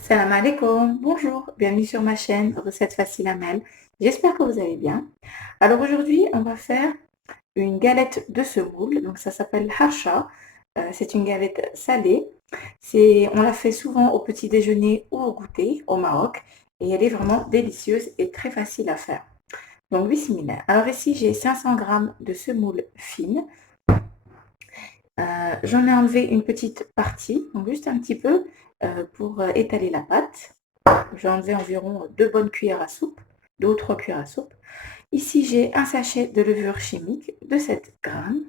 Salam alaikum, bonjour, bienvenue sur ma chaîne Recettes Faciles Amel. J'espère que vous allez bien. Alors aujourd'hui, on va faire une galette de semoule, donc ça s'appelle harsha. C'est une galette salée. On la fait souvent au petit déjeuner ou au goûter au Maroc et elle est vraiment délicieuse et très facile à faire. Donc bismillah. Alors ici, j'ai 500 grammes de semoule fine. J'en ai enlevé une petite partie, donc juste un petit peu pour étaler la pâte. J'ai enlevé environ 2 bonnes cuillères à soupe, 2 ou 3 cuillères à soupe. Ici, j'ai un sachet de levure chimique de 7 grammes.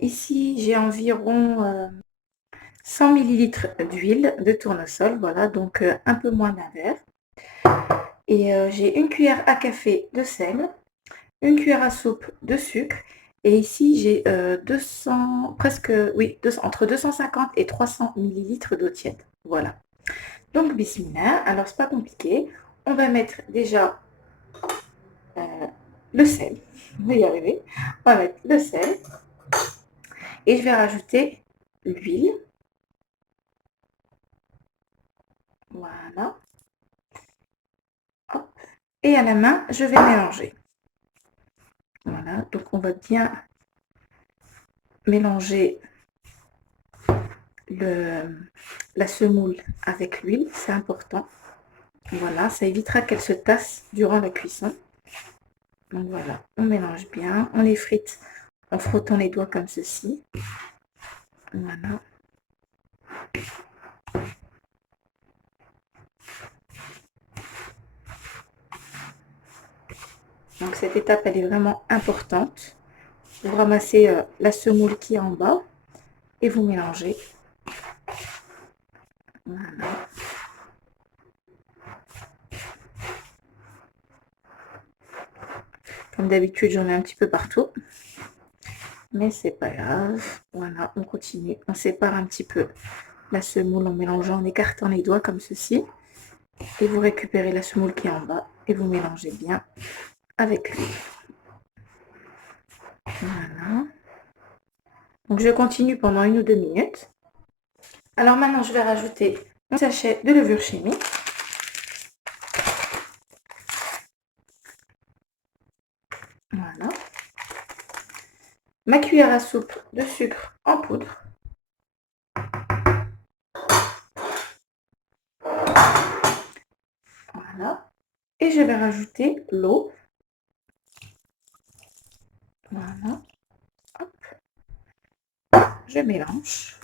Ici, j'ai environ 100 millilitres d'huile de tournesol, voilà, donc un peu moins d'un verre. Et j'ai une cuillère à café de sel, une cuillère à soupe de sucre. Et ici, j'ai 200, presque, oui, entre 250 et 300 millilitres d'eau tiède. Voilà. Donc, bismillah. Alors, c'est pas compliqué. On va mettre déjà le sel. On va y arriver. On va mettre le sel. Et je vais rajouter l'huile. Voilà. Hop. Et à la main, je vais mélanger. Voilà. Donc, on va bien mélanger la semoule avec l'huile. C'est important. Voilà. Ça évitera qu'elle se tasse durant la cuisson. Donc, voilà. On mélange bien. On effrite en frottant les doigts comme ceci. Voilà. Donc cette étape, elle est vraiment importante. Vous ramassez la semoule qui est en bas et vous mélangez. Voilà. Comme d'habitude, j'en ai un petit peu partout. Mais c'est pas grave. Voilà, on continue. On sépare un petit peu la semoule en mélangeant, en écartant les doigts comme ceci. Et vous récupérez la semoule qui est en bas et vous mélangez bien avec l'huile. Voilà. Donc je continue pendant 1 ou 2 minutes. Alors maintenant, je vais rajouter un sachet de levure chimique. Voilà. Ma cuillère à soupe de sucre en poudre. Voilà. Et je vais rajouter l'eau. Voilà. Hop. Je mélange.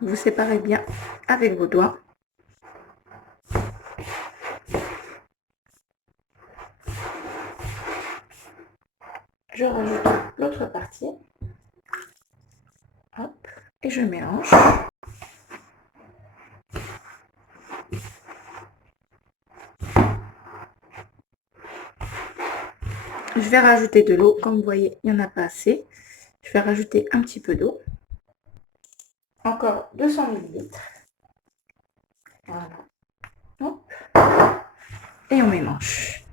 Vous séparez bien avec vos doigts. Je rajoute l'autre partie. Hop. Et je mélange. Je vais rajouter de l'eau. Comme vous voyez, il n'y en a pas assez. Je vais rajouter un petit peu d'eau. Encore 200 millilitres. Voilà. Hop. Et on mélange.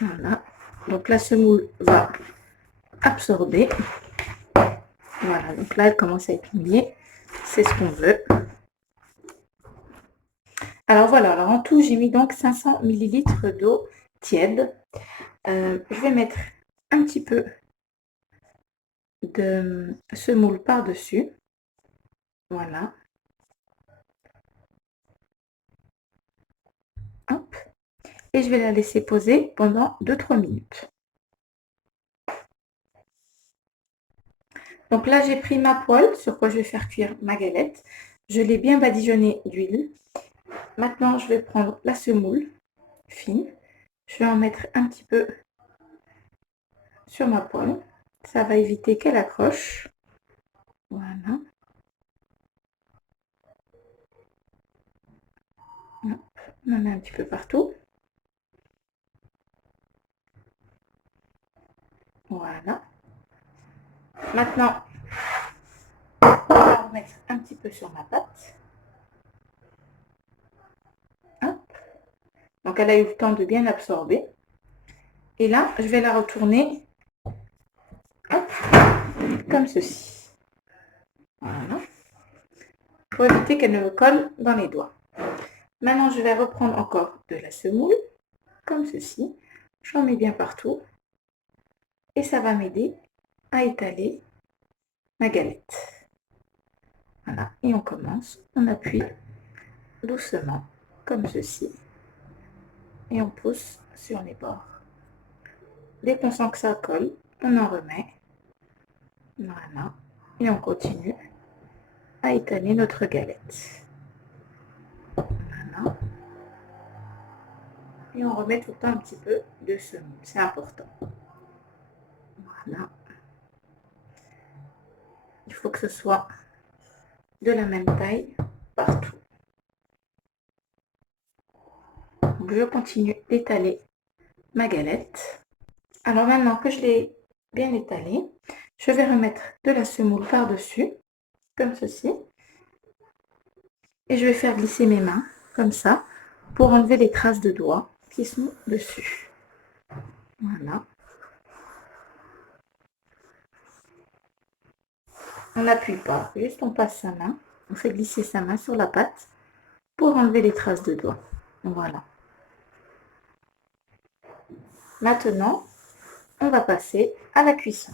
Voilà. Donc la semoule va absorber. Voilà. Donc là, elle commence à être mouillée. C'est ce qu'on veut. Alors voilà. Alors en tout, j'ai mis donc 500 millilitres d'eau tiède. Je vais mettre un petit peu de semoule par-dessus. Voilà. Hop. Et je vais la laisser poser pendant 2-3 minutes. Donc là, j'ai pris ma poêle sur quoi je vais faire cuire ma galette. Je l'ai bien badigeonnée d'huile. Maintenant, je vais prendre la semoule fine. Je vais en mettre un petit peu sur ma poêle. Ça va éviter qu'elle accroche. Voilà. Hop. On en met un petit peu partout. Voilà. Maintenant, on va en mettre un petit peu sur ma pâte. Hop. Donc, elle a eu le temps de bien absorber. Et là, je vais la retourner hop, comme ceci. Voilà. Pour éviter qu'elle ne me colle dans les doigts. Maintenant, je vais reprendre encore de la semoule, comme ceci. J'en mets bien partout. Et ça va m'aider à étaler ma galette. Voilà. Et on commence. On appuie doucement, comme ceci. Et on pousse sur les bords. Dès qu'on sent que ça colle, on en remet. Voilà. Et on continue à étaler notre galette. Voilà. Et on remet tout le temps un petit peu de semoule. C'est important. Voilà. Il faut que ce soit de la même taille partout. Donc, je continue d'étaler ma galette. Alors maintenant que je l'ai bien étalée, je vais remettre de la semoule par-dessus, comme ceci. Et je vais faire glisser mes mains, comme ça, pour enlever les traces de doigts qui sont dessus. Voilà. On n'appuie pas, juste on passe sa main, on fait glisser sa main sur la pâte pour enlever les traces de doigts. Voilà. Maintenant, on va passer à la cuisson.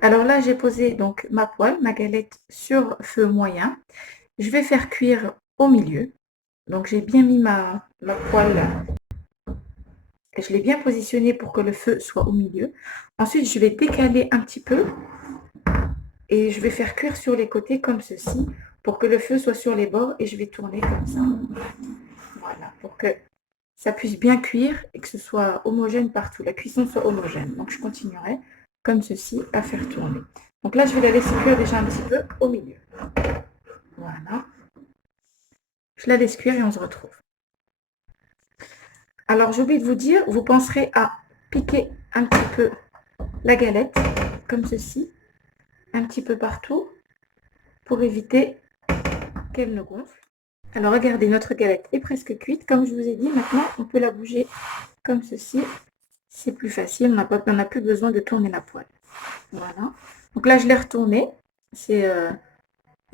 Alors là, j'ai posé donc ma poêle, ma galette sur feu moyen. Je vais faire cuire au milieu. Donc j'ai bien mis ma poêle, je l'ai bien positionnée pour que le feu soit au milieu. Ensuite, je vais décaler un petit peu et je vais faire cuire sur les côtés comme ceci pour que le feu soit sur les bords et je vais tourner comme ça. Voilà, pour que ça puisse bien cuire et que ce soit homogène partout, la cuisson soit homogène. Donc je continuerai comme ceci à faire tourner. Donc là, je vais la laisser cuire déjà un petit peu au milieu. Voilà. Je la laisse cuire et on se retrouve. Alors, j'ai oublié de vous dire, vous penserez à piquer un petit peu la galette, comme ceci, un petit peu partout, pour éviter qu'elle ne gonfle. Alors, regardez, notre galette est presque cuite. Comme je vous ai dit, maintenant, on peut la bouger comme ceci. C'est plus facile, on n'a plus besoin de tourner la poêle. Voilà. Donc là, je l'ai retournée. C'est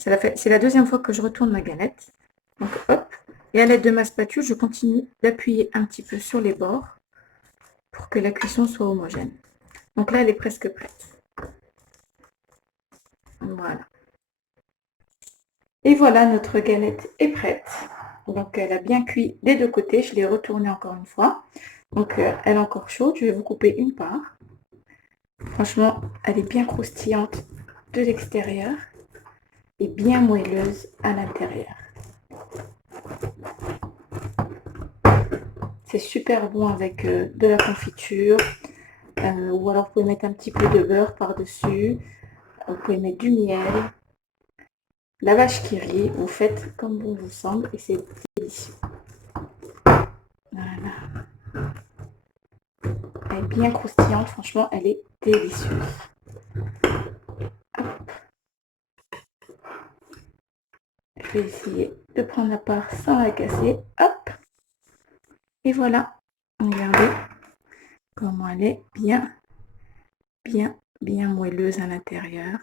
la deuxième fois que je retourne ma galette. Donc, hop. Et à l'aide de ma spatule, je continue d'appuyer un petit peu sur les bords pour que la cuisson soit homogène. Donc là, elle est presque prête. Voilà. Et voilà, notre galette est prête. Donc, elle a bien cuit des deux côtés. Je l'ai retournée encore une fois. Donc, elle est encore chaude. Je vais vous couper une part. Franchement, elle est bien croustillante de l'extérieur et bien moelleuse à l'intérieur. C'est super bon avec de la confiture. Ou alors, vous pouvez mettre un petit peu de beurre par-dessus. Vous pouvez mettre du miel. La vache qui rit, vous faites comme bon vous semble et c'est délicieux. Voilà. Elle est bien croustillante, franchement, elle est délicieuse. Hop. Je vais essayer de prendre la part sans la casser. Hop. Et voilà. Regardez comment elle est bien moelleuse à l'intérieur.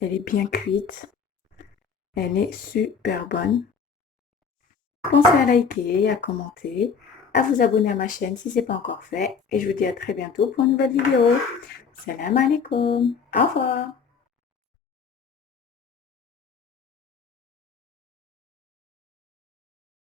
Elle est bien cuite. Elle est super bonne. Pensez à liker, à commenter, à vous abonner à ma chaîne si ce n'est pas encore fait. Et je vous dis à très bientôt pour une nouvelle vidéo. Salam alaikum. Au revoir.